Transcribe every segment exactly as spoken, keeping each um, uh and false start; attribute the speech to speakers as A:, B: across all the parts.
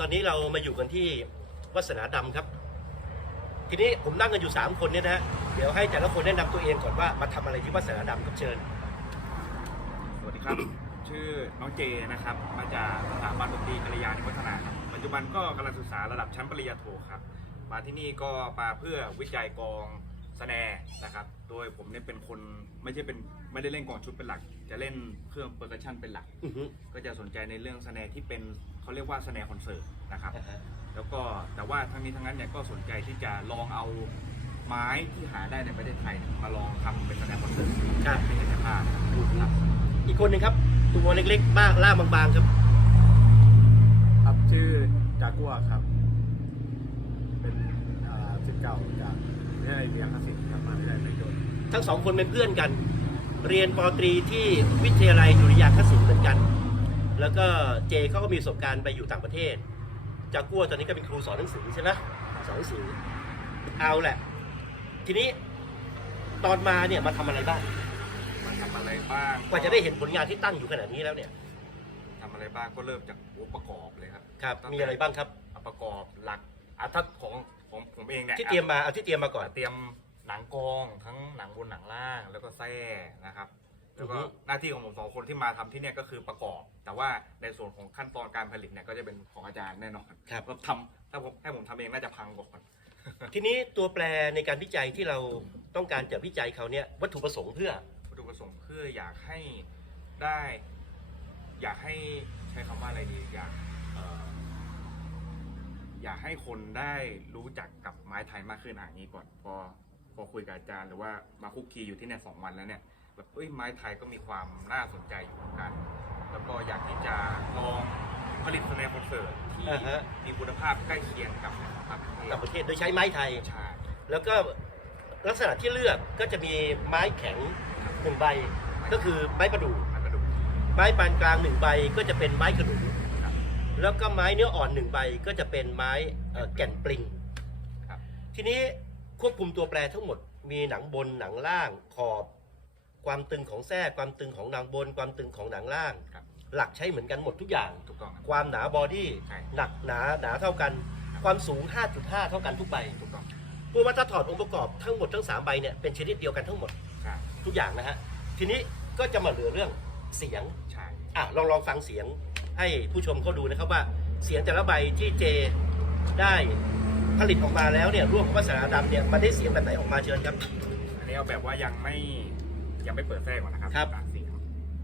A: ตอนนี้เรามาอยู่กันที่วาสนาดำครับทีนี้ผมนั่งกันอยู่สามคนเนี่ยนะฮะเดี๋ยวให้แต่ละคนแนะนำตัวเองก่อนว่ามาทำอะไรที่วาสนาดำครับเชิญ
B: สวัสดีครับ ชื่อน้องเจนะครับมาจากสถาบันดนตรีกัลยาณิวัฒนาครับปัจจุบันก็กำลังศึกษาระดับชั้นปริญญาโทครับมาที่นี่ก็มาเพื่อวิจัยกองสแนร์นะครับโดยผมเนี่ยเป็นคนไม่ใช่เป็นไม่ได้เล่นกองชุดเป็นหลักจะเล่นเครื่องเปอร์คัชชันเป็นหลักก็จะสนใจในเรื่องสแนร์ที่เป็นเขาเรียกว่าสแนร์คอนเสิร์ตนะครับแล้วก็แต่ว่าทั้งนี้ทั้งนั้นเนี่ยก็สนใจที่จะลองเอาไม้ที่หาได้ในประเทศไทยมาลองทำเป็นสแนร์คอนเสิร์ตเป็นกิจภาพครับ
A: อีกคนหนึ่งครับตัวเล็กๆบ้างล่างบางๆครับ
C: ครับชื่อจากัวครับเป็นศิษย์เก่าจากวิทยาลัยเบียร์คศิลป์ครับมาวิทยาลัยไม่โดน
A: ทั้งสองคนเป็นเพื่อนกันเรียนปตรีที่วิทยาลัยดุริยางคศิลป์เหมือนกันแล้วก็เจเขาก็มีประสบการณ์ไปอยู่ต่างประเทศจากกัวตอนนี้ก็เป็นครูสอนหนังสือใช่ไหมสอนหนังสือเอาแหละทีนี้ตอนมาเนี่ยมาทำอะไรบ้าง
B: มาทำอะไรบ้าง
A: กว่าจะได้เห็นผลงานที่ตั้งอยู่ขนาดนี้แล้วเนี่ย
B: ทำอะไรบ้างก็เริ่มจากหัวประกอบเลยครับ
A: ครับมีอะไรบ้างครับ
B: ประกอบหลักอาทัศของของผมเองเนี่ย
A: ที่เตรียมมาเอาที่เตรียมมาก่อน
B: เตรียมหนังกองทั้งหนังบนหนังล่างแล้วก็แส้นะครับแล้วก็หน้าที่ของผมสองคนที่มาทำที่เนี่ยก็คือประกอบแต่ว่าในส่วนของขั้นตอนการผลิตเนี่ยก็จะเป็นของอาจารย์แน่นอน
A: ครับ
B: ก็ทำถ้าผมให้ผมทำเองน่าจะพังกว่า
A: ทีนี้ตัวแปรในการวิจัยที่เราต้องการจะวิจัยเขาเนี่ยวัตถุประสงค์เพื่อ
B: วัตถุประสงค์เพื่ออยากให้ได้ อยากให้ใช้คำว่าอะไรดีอยากเอ่ออยากให้คนได้รู้จักกับไม้ไทยมากขึ้นอ่ะนี้ก่อนพอพอคุยกับอาจารย์หรือว่ามาคุกคีอยู่ที่เนี่ยสองวันแล้วเนี่ยแบบเอ้ยไม้ไทยก็มีความน่าสนใจอยู่เหมือนกันแล้วก็อยากที่จะลองผลิตสแนร์คอนเสิร์ตที่มีคุณภาพใกล้เคียงกับ
A: ต่างประเทศโดยใช้ไม้ไทย
B: ใช่
A: แล้วก็ลักษณะที่เลือกก็จะมีไม้แข็งหนึ่งใบก็คือไม้ประดู่ไม้ปานกลางหนึ่งใบก็จะเป็นไม้ขนุนแล้วก็ไม้เนื้ออ่อนหนึ่งใบก็จะเป็นไม้แก่นปลิงทีนี้ควบคุมตัวแปรทั้งหมดมีหนังบนหนังล่างขอบความตึงของแส้ความตึงของหนังบนความตึงของหนังล่างหลักใช้เหมือนกันหมดทุกอย่างความหนาบอดี้หนักหนาหนาเท่ากันความสูง ห้าจุดห้า เท่ากันทุกใบถูกต้องพูดว่าถ้าถอดองค์ประกอบทั้งหมดทั้งสามใบเนี่ยเป็นชนิดเดียวกันทั้งหมดทุกอย่างนะฮะทีนี้ก็จะมาเหลือเรื่องเสียง
B: ใช่
A: อ่ะลองลองฟังเสียงให้ผู้ชมเขาดูนะครับว่าเสียงแต่ละใบที่เจได้ผลิตออกมาแล้วเนี่ยร่วมกับวาสนาดำเนี่ยมันได้เสียงแบบไหนออกมาเชิญครับ
B: อันนี้เอาแบบว่ายังไม่ยังไม่เปิดแทรกก่อนนะครับ
A: ครับ
B: เสียง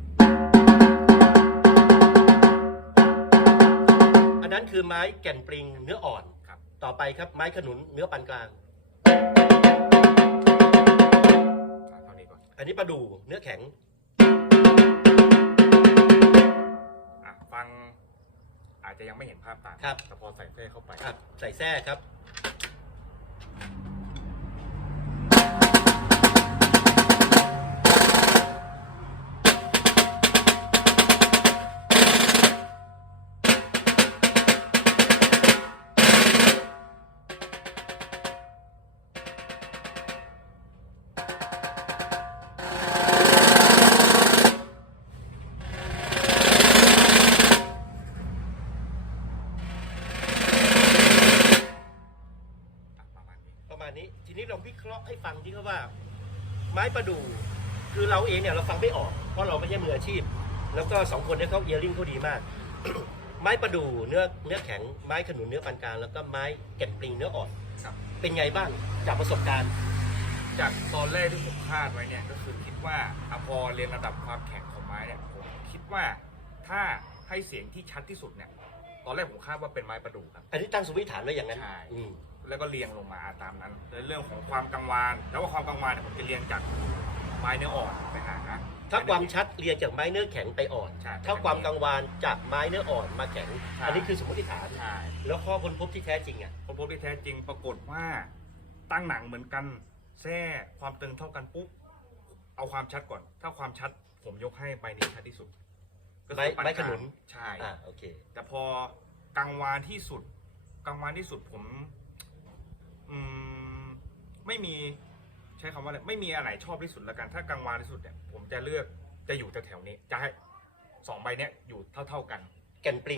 A: อันนั้นคือไม้แก่นปลิงเนื้ออ่อนครับต่อไปครับไม้ขนุนเนื้อปานกลางอันนี้ประดู่เนื้อแข็ง
B: ฟังอาจจะยังไม่เห็นภาพตามแต่พอใส่แส้เข้าไป
A: ครับใส่แส้ครับทีนี้เราวิเคราะห์ให้ฟังที่เขาว่าไม้ประดู่คือเราเองเนี่ยเราฟังไม่ออกเพราะเราไม่ใช่มืออาชีพแล้วก็สองคนเนี่ยเขาเอียริ่งเขาดีมาก ไม้ประดู่เนื้อเนื้อแข็งไม้ขนุนเนื้อปานกลางแล้วก็ไม้แก่นปลิงเนื้ออ่อนเป็นไงบ้างจากประสบการณ์
B: จากตอนแรกที่ผมคาดไว้เนี่ยก็คือคิดว่าพอเรียนระดับความแข็งของไม้เนี่ยผมคิดว่าถ้าให้เสียงที่ชัดที่สุดเนี่ยตอนแรกผมคาดว่าเป็นไม้ประดู่ครับ
A: อันนี้ตั้งสมมติฐานไว้อย่างนั้น
B: ใช่แล้วก็เรียงลงมาตามนั้นในเรื่องของความกังวานแล้วว่าความกังวานเนี่ยผมจะเรียงจากไม้เนื้ออ่อนไปหานะ
A: ถ้าความชัดเรียงจากไม้เนื้อแข็งไปอ่อนถ้าความกังวานจากไม้เนื้ออ่อนมาแข็งอันนี้คือสมมติฐานแล้วข้อค้นพบที่แท้จริงอ่ะ
B: ค้นพบที่แท้จริงปรากฏว่าตั้งหนังเหมือนกันแท้ความตึงเท่ากันปุ๊บเอาความชัดก่อนถ้าความชัดผมยกให้ใบนี้ชัดที่สุด
A: ก็คือไม้ขนุน
B: ใช่
A: อ่าโอเค
B: แต่พอกังวานที่สุดกังวานที่สุดผมอืมไม่มีใช้คำว่าอะไรไม่มีอะไรชอบที่สุดแล้วกันถ้ากังวานที่สุดเนี่ยผมจะเลือกจะอยู่แถวๆนี้จะให้สองใบเนี้ยอยู่เท่าๆกัน
A: แก่นปลิงกับ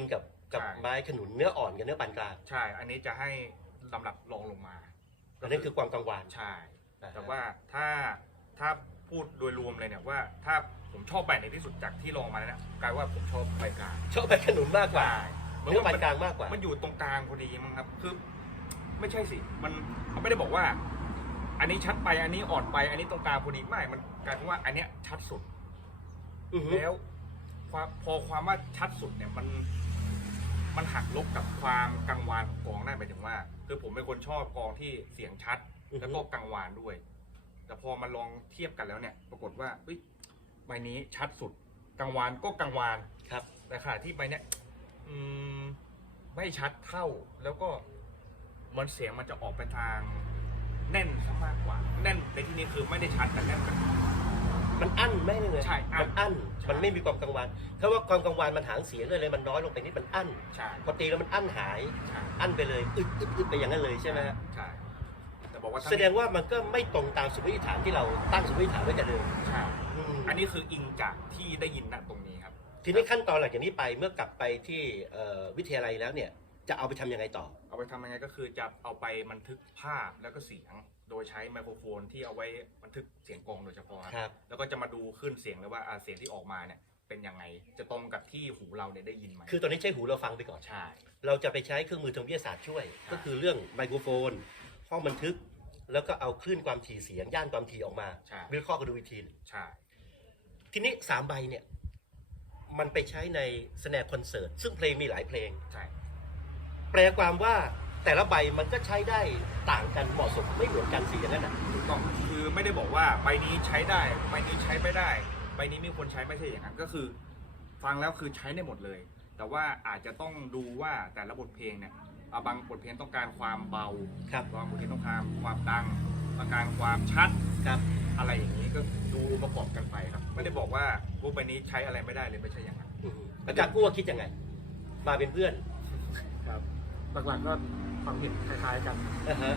A: กับ
B: ใช่
A: ไม้ขนุนเนื้ออ่อนกับเนื้อปานกลาง
B: ใช่ อันนี้จะให้ลำดับรองลงมา
A: อันนั้นคือความกังวาน
B: ใช่
A: อ่าฮะ
B: แต่ว่าถ้าถ้าพูดโดยรวมเลยเนี่ยว่าถ้าผมชอบใบไหนที่สุดจากที่ลองมาแล้วเนี่ยกลายว่าผมชอบใบกลาง
A: ชอบใบขนุนมากกว่า
B: ใช่
A: เนื้อปานกลางมากกว่า
B: มันอยู่ตรงกลางพอดีมั้งครับ คือไม่ใช่สิ มันเขาไม่ได้บอกว่า อันนี้ชัดไป อันนี้อ่อนไป อันนี้ตรงกลางพอดีไม่ มันกลายเป็นว่า อันเนี้ยชัดสุด
A: อือฮึ
B: แล้วความพอความว่าชัดสุดเนี่ยมันมันหักลบกับความกังวานของกองได้หมายถึงว่า คือผมเป็นคนชอบกองที่เสียงชัด แล้วก็กังวานด้วย แต่พอมาลองเทียบกันแล้วเนี่ย ปรากฏว่าเฮ้ยใบนี้ชัดสุด กังวานก็กังวาน
A: ครับ
B: แต่ขณะที่ใบเนี้ยอืมไม่ชัดเท่า แล้วก็มันเสียงมันจะออกไปทางแน่นซะมากกว่า แน่นในที่นี้คือไม่ได้ชัดแต่แน่นเป็น
A: มันอั้นไม่เลย
B: ใช่อั้น
A: มันอั้น
B: ใช่
A: มันไม่มีความกังวานถ้าว่าความกังวานมันหางเสียงเลยเลยมันน้อยลงไปนิดมันอั้น
B: ใช่
A: พอตีแล้วมันอั้นหาย
B: ใช่
A: อั้นไปเลยอึดอึดอึดไปอย่างนั้นเลยใช่ไหมฮะ
B: ใช่แต่บอกว่าถ้า
A: แสดงว่ามันก็ไม่ตรงตามสมมติฐานที่เราตั้งสมมติฐานไว้แต่เดิม
B: ใช่
A: อืม
B: อันนี้คืออิงจากที่ได้ยินณตรงนี้ครับ
A: ทีนี้ขั้นตอนหลังจากนี้ไปเมื่อกลับไปที่เอ่อวิทยาลัยแล้วเนี่ยจะเอาไปทำยังไงต่อ
B: เอาไปทำยังไงก็คือจะเอาไปบันทึกภาพแล้วก็เสียง โดยใช้ไมโครโฟนที่เอาไว้บันทึกเสียงกลองโดยเฉพาะ
A: ครับ
B: แล้วก็จะมาดูคลื่นเสียงเลยว่าอ่าเสียงที่ออกมาเนี่ยเป็นยังไง จะตรงกับที่หูเราเนี่ยได้ยินไหม
A: คือตอนนี้ใช้หูเราฟังไปก่อน
B: ใช่
A: เราจะไปใช้เครื่องมือทางวิทยาศาสตร์ช่วย
B: ครับ
A: ก็คือเรื่องไมโครโฟนห้องบันทึก แล้วก็เอาคลื่นความถี่เสียงย่านความถี่ออกมา
B: ใช่
A: วิเคราะห์กันดูอีกทีหนึ่ง
B: ใช่
A: ทีนี้สามใบเนี่ยมันไปใช้ในสแนร์คอนเสิร์ตซึ่งเพลงมีหลายเพลง
B: ใช่
A: แปลความว่าแต่ละใบมันก็ใช้ได้ต่างกันเหมาะสมไม่เหมือนกันสิอย่างนั้นนะ
B: ถูกต้องคือไม่ได้บอกว่าใบนี้ใช้ได้ใบนี้ใช้ไม่ได้ใบนี้ไม่ควรใช้ไม่ใช่อย่างนั้นก็คือ ฟังแล้วคือใช้ได้หมดเลย แต่ว่าอาจจะต้องดูว่าแต่ละบทเพลงเนี่ยอ่ะบางบทเพลงต้องการความเบา
A: ครับ
B: บางบทเพลงต้องการความดังต้องการความชัด
A: ครับ
B: อะไรอย่างนี้ก็ดูประกอบกันไปครับ ไม่ได้บอกว่าพวกใบนี้ใช้อะไรไม่ได้เลยไม่ใช่อย่างนั้น
A: อืมอาจารย์กู้ว่าคิดยังไง มาเป็นเพื่อน
C: ครับหลักๆก็ความเห็นคล้ายๆกัน
A: นะฮะ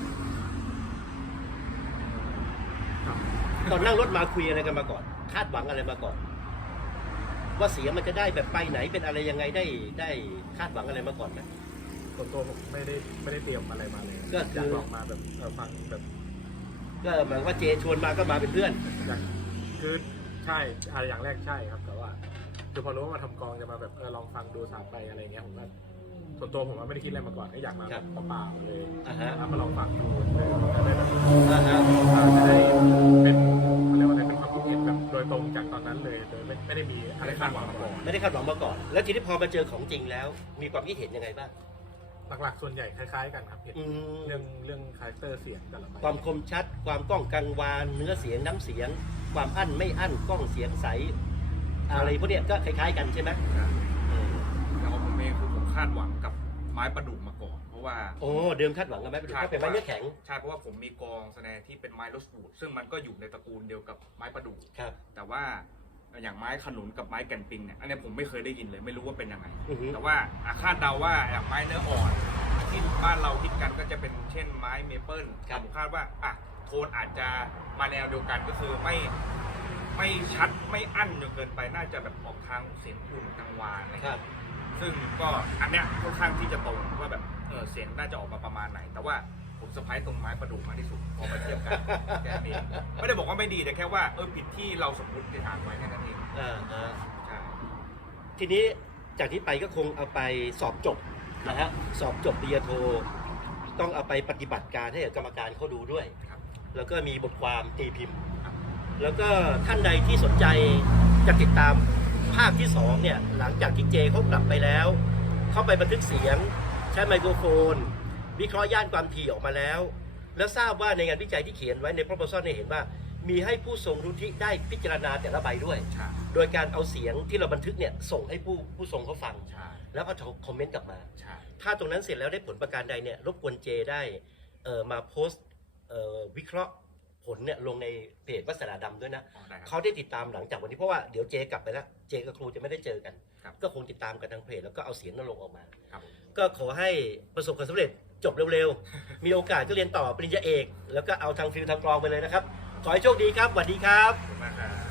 C: ครับ
A: ตอนนั่งรถมาคุยอะไรกันมาก่อน คาดหวังอะไรมาก่อน ว่าเสียงมันจะได้แบบไปไหนเป็นอะไรยังไงได้ได้คาดหวังอะไรมาก่อนไหม
C: ส่วนตัวผมไม่ได้ไม่ได้เตรียมอะไรมาเลย
A: ก็คือ
C: อยากลองมาแบบเออฟังแบบ
A: ก็หมายว่าเจชวนมาก็มาเป็นเพื่อน
C: อยากคือใช่อะไรอย่างแรกใช่ครับ แต่ว่าคือพอรู้ว่ามาทำกองจะมาแบบเออลองฟังดูสามไปอะไรเงี้ยผมก็ส่วนตัวผมว่าไม่ได้คิดอะไรมาก่อนก็อยากมา
A: ครับ
C: เปล่าๆเลย
A: อ่าฮะ
C: แล้วมาลองฟังดูเลยจะได้แบบ
A: อ่าฮะ
C: จะได้เป็นเขาเรียกว่าอะไรเป็นความคิดเห็นแบบโดยตรงจากตอนนั้นเลยโดยไม่ไม่ได้มีอะไรคาดหวังมาก่อน
A: ไม่ได้คาดหวังมาก่อน แล้วทีนี้พอมาเจอของจริงแล้ว มีความคิดเห็นยังไงบ้าง
C: หลักๆส่วนใหญ่คล้ายๆกันครับเห็น
A: อืม
C: เรื่องเรื่องคาแรคเตอร์เสียงแต่ละใบ
A: ความคมชัด ความก้องกังวาน เนื้อเสียงน้ำเสียง ความอั้นไม่อั้นกล้องเสียงใส อะไรพวกเนี้ยก็คล้าย ๆ กันใช่ไหมเออ
B: แต่ของผมเองคือผมคาดหวังกับไม้ประดู่มาก่อน เพราะว่า
A: โอ้เดิมคาดหวังกันไหมเป็นเป็นไม้เนื้อแข็ง
B: ใช่เพราะว่าผมมีกองแสดงที่เป็นไม้โรสวูดซึ่งมันก็อยู่ในตระกูลเดียวกับไม้ประดู่
A: ครับ
B: แต่ว่าอย่างไม้ขนุนกับไม้แก่นปิงเนี่ยอันนี้ผมไม่เคยได้ยินเลยไม่รู้ว่าเป็นยังไง
A: อือฮึ
B: แต่ว่าอาคาดเดาว่าอย่างไม้เนื้ออ่อนที่บ้านเราคิดกันก็จะเป็นเช่นไม้เมเปิลผมคาดว่าอ่ะโทนอาจจะมาแนวเดียวกันก็คือไม่ไม่ชัดไม่อั้นจนเกินไปน่าจะแบบออกทางเสียงอุ่นกลางวานนะ
A: ค
B: ค
A: รั
B: รับ บซึ่งก็อันเนี้ยค่อนข้างที่จะตรงว่าแบบเออเสียงน่าจะออกมาประมาณไหน แต่ว่าผมเซอร์ไพรส์ตรงไม้ประดู่มากที่สุดพอมาเทียบกันแค่นั้นเองไม่ได้บอกว่าไม่ดีแต่แค่ว่าเออผิดที่เราสมมติฐานไว้แค่นั้นเอง
A: อ่าอ่า
B: ใช่
A: ทีนี้จากนี้ไปก็คงเอาไปสอบจบนะฮะสอบจบปริญญาโท ต้องเอาไปปฏิบัติการให้กับกรรมการเขาดูด้วย
B: ครับ
A: แล้วก็มีบทความตีพิมพ์
B: ครับ
A: แล้วก็ท่านใดที่สนใจจะติดตามภาคที่สองเนี่ยหลังจากที่เจเขากลับไปแล้ว เข้าไปบันทึกเสียงใช้ไมโครโฟน วิเคราะห์ย่านความถี่ออกมาแล้ว แล้วทราบว่าในงานวิจัยที่เขียนไว้ใน proposal เนี่ยเห็นว่า มีให้ผู้ทรงรู้ที่ได้พิจารณาแต่ละใบด้วย
B: ใช่
A: โดยการเอาเสียงที่เราบันทึกเนี่ยส่งให้ผู้ผู้ทรงเขาฟัง
B: ใช่
A: แล้วก็คอมเมนต์กลับมา
B: ใช่
A: ถ้าตรงนั้นเสร็จแล้วได้ผลประการใดเนี่ยรบกวนเจได้เอ่อมาโพสต์เอ่อวิเคราะห์ผลเนี่ยลงในเพจวัสดาดำด้วยนะ
B: อ๋อได้ครับ
A: เขาได้ติดตามหลังจากวันนี้เพราะว่าเดี๋ยวเจกลับไปแล้วเจกับครูจะไม่ได้เจอกัน
B: ครับ
A: ก็คงติดตามกันทางเพจแล้วก็เอาเสียงนั้นลงออกมา
B: ครับผม
A: ก็ขอให้ประสบความสำเร็จจบเร็วๆ มีโอกาสก็เรียนต่อปริญญาเอก แล้วก็เอาทางฟิลทางกรองไปเลยนะครับ ขอให้โชคดีครับสวัสดีครับ
B: ขอบคุณมากครับ